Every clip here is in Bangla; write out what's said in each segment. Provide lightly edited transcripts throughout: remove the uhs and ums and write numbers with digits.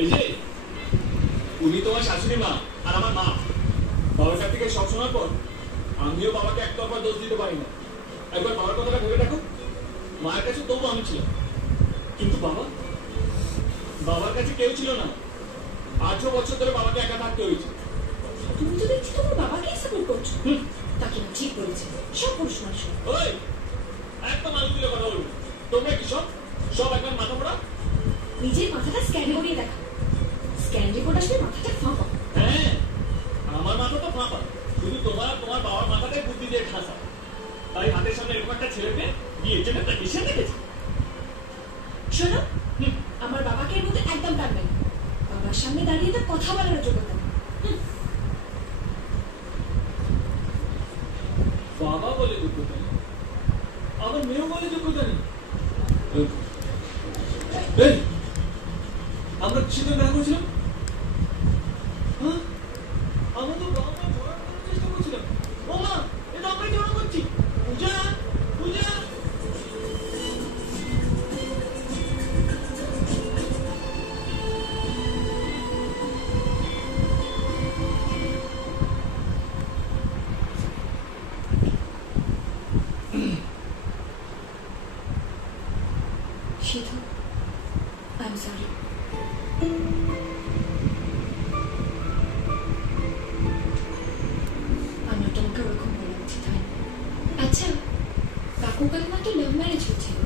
এই যে উনি তোমার শাশুড়ি মা আর আমার মা। বাবার কাছ থেকে সব শোনার পর আমিও বাবাকে একতরফা দোষ দিতে পারি না। একবার বাবার কথাটা ভেবে দেখো, মায়ের কাছে তবু আমি ছিলাম, কিন্তু বাবার কাছে কেউ ছিল না। 18 বছর ধরে বাবাকে একা থাকতে হয়েছে। তুমি তো দেখছি তোমার বাবাকে সাপোর্ট করছো। তাকে না ঠিক বলেছে, সব প্রশ্ন আসো। ওই একদম আলু দিলে কথা বলবো। তোমরা কি সব একবার মাথা পড়া? নিজের মাথাটা স্ক্যান করিয়ে দেখা। স্ক্যান রিপোর্ট আসলে মাথাটা ফাঁপা। হ্যাঁ, আমার মাথা তো ফাঁপা, শুধু তোমার বাবার মাথাটাই বুদ্ধি দিয়ে ঠাসা। তাই হাতের সামনে এরকম একটা ছেলেকে বিয়ের জন্য একটা মিশন দেখেছি। শোনো, আমার বাবাকে এর মধ্যে একদম টানবে না। বাবার সামনে দাঁড়িয়ে তো কথা বলার যোগ্যতা নেই। বাবা বলে যোগ্যতা নেই, আমার মেয়েও বলে যোগ্যতা নেই। আমরা কিসের দেখা করছিলাম? আমরা তো বাবা মা ঝগড়া করার চেষ্টা করছিলাম। ও মা, এটা আমরাই ঝগড়া করছি। পূজা পূজা সিধু, I'm sorry. আমার তোমাকে ওরকম বলা উচিত হয়। আচ্ছা, কাকু কাকিমা তো লাভ ম্যারেজ হচ্ছিল।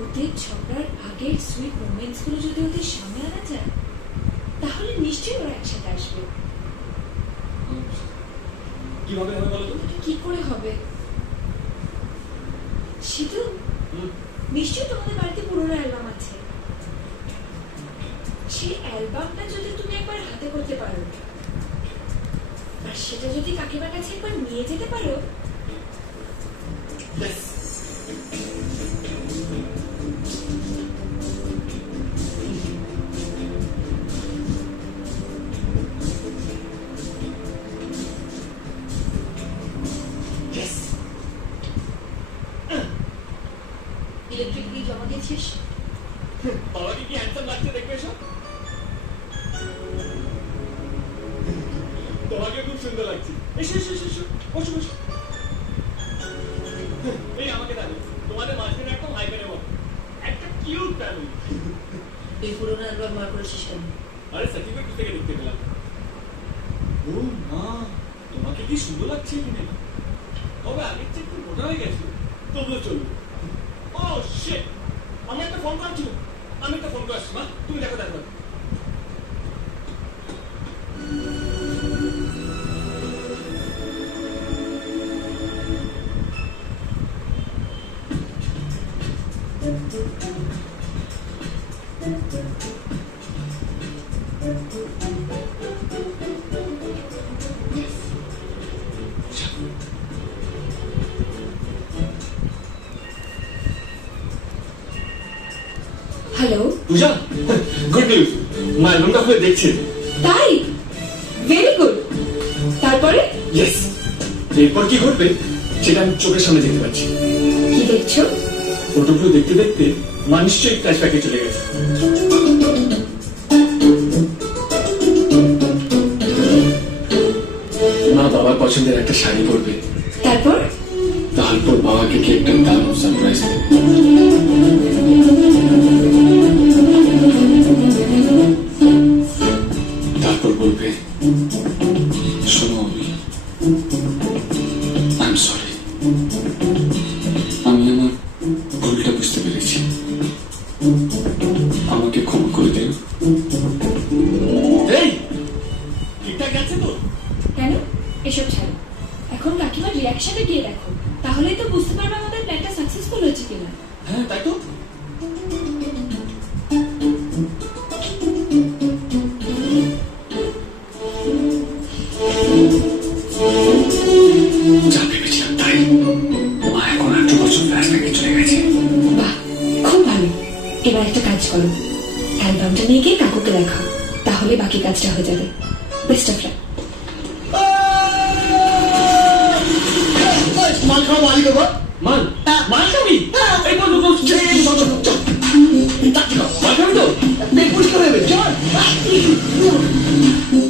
ওদের ঝগড়ার আগের সুইট মোমেন্টস গুলো যদি ওদের সামনে আনা যায়, তাহলে নিশ্চয়ই ওরা একসাথে আসবে। কিভাবে হবে বলো তো? কি করে হবে? সিধু, নিশ্চয়ই তোমাদের বাড়িতে পুরোনো অ্যালবাম আছে। সেই অ্যালবামটা যদি তুমি একবার হাতে করতে পারো, আর সেটা যদি কাকিমার কাছে একবার নিয়ে যেতে পারো, ইলেকট্রিক বিল জমা দিয়েছিস? বাবাকে কি হ্যান্ডসাম লাগছে দেখবে এসব? তোমাকে খুব সুন্দর লাগছে। এসো এসো এসো, বসো বসো। এই আমাকে দাও, তোমাদের মাঝখানে একদম হাইপারে বল, একটা কিউট ফ্যামিলি। এই পুরোনো অ্যালবাম বার করেছিস কেন? আরে সার্টিফিকেট থেকে দেখতে পেলাম। ও মা, তোমাকে কি সুন্দর লাগছে এখানে। তবে আগের চেয়ে একটু মোটা হয়ে গেছে, তবুও চলবে। ও শিট, আমি একটা ফোন করছি, মা, তুমি দেখো। হ্যালো পূজা, গুড নিউজ, মা অ্যালবামটা খুলে দেখছেন। তাই? Very good. তারপরে? ইয়েস, এরপর কি ঘটবে সেটা আমি চোখের সামনে দেখতে পাচ্ছি। কি দেখছো? ফটোগুলো দেখতে দেখতে মা নিশ্চয়ই ফ্ল্যাশব্যাকে চলে গেছে। মা বাবার পছন্দের একটা শাড়ি পরবে। তারপর বাবাকে কি একটা দারুণ সারপ্রাইজ দেবে। তারপর বলবে, শোনো আই এম সরি, আমি আমার ভুলটা বুঝতে পেরেছি, আমাকে ক্ষমা করে দিও। এই ঠিকঠাক আছে তো? কেন এসব ছাড়ো, এখন কাকিমার রিয়াকশনে গিয়ে দেখো, তাহলেই তো বুঝতে পারবে আমাদের প্ল্যানটা সাকসেসফুল হয়েছে কিনা। হ্যাঁ তাই তো। যা ভেবেছিলাম তাই, মা এখন 8 বছর ফ্ল্যাশব্যাকে চলে গেছে। বাহ, খুব ভালো। এবার একটা কাজ করো, অ্যালবামটা নিয়ে গিয়ে কাকুকে দেখাও, তাহলে বাকি কাজটা হয়ে যাবে। Best of luck. মাল খাওয়া মালিক বাবা। মাল খাবি? এই বল মাল খাবি তো? পরিষ্কার হয়ে What?